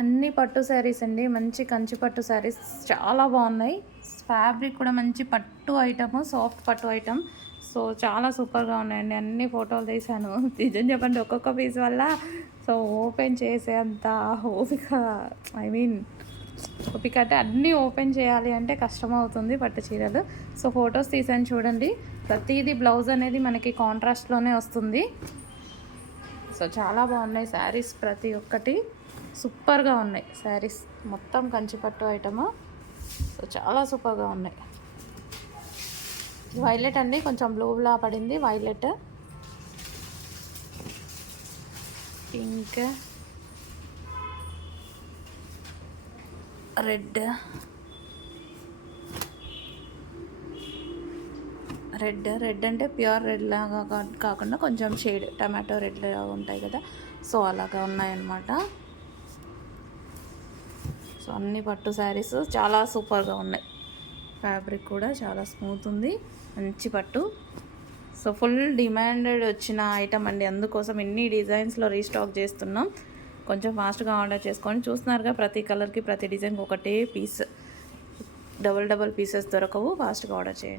అన్ని పట్టు శారీస్ అండి, మంచి కంచి పట్టు శారీస్ చాలా బాగున్నాయి. ఫ్యాబ్రిక్ కూడా మంచి పట్టు ఐటమ్, సాఫ్ట్ పట్టు ఐటమ్. సో చాలా సూపర్గా ఉన్నాయండి. అన్ని ఫోటోలు తీసాను. నిజం చెప్పండి, ఒక్కొక్క పీస్ వల్ల సో ఓపెన్ చేసేంత ఓపిక, ఐ మీన్ ఓపిక అంటే అన్నీ ఓపెన్ చేయాలి అంటే కష్టమవుతుంది పట్టు చీరలు. సో ఫొటోస్ తీసాను చూడండి. ప్రతిదీ బ్లౌజ్ అనేది మనకి కాంట్రాస్ట్లోనే వస్తుంది. సో చాలా బాగున్నాయి శారీస్, ప్రతి ఒక్కటి సూపర్గా ఉన్నాయి శారీస్. మొత్తం కంచిపట్టు ఐటమ్. సో చాలా సూపర్గా ఉన్నాయి. వైలెట్ అండి, కొంచెం బ్లూలా పడింది వైలెట్. పింక్, రెడ్, రెడ్ అంటే ప్యూర్ రెడ్ లాగా కాకుండా కొంచెం షేడ్ టమాటో రెడ్ లాగా ఉంటాయి కదా, సో అలాగా ఉన్నాయన్నమాట. సో అన్ని పట్టు శారీస్ చాలా సూపర్గా ఉన్నాయి. ఫ్యాబ్రిక్ కూడా చాలా స్మూత్ ఉంది, మంచి పట్టు. సో ఫుల్ డిమాండెడ్ వచ్చిన ఐటమ్ అండి, అందుకోసం ఎన్ని డిజైన్స్లో రీస్టాక్ చేస్తున్నాం. కొంచెం ఫాస్ట్గా ఆర్డర్ చేసుకొని, చూస్తున్నారుగా ప్రతి కలర్కి ప్రతి డిజైన్కి ఒకటే పీస్, డబల్ పీసెస్ దొరకవు. ఫాస్ట్గా ఆర్డర్ చేయండి.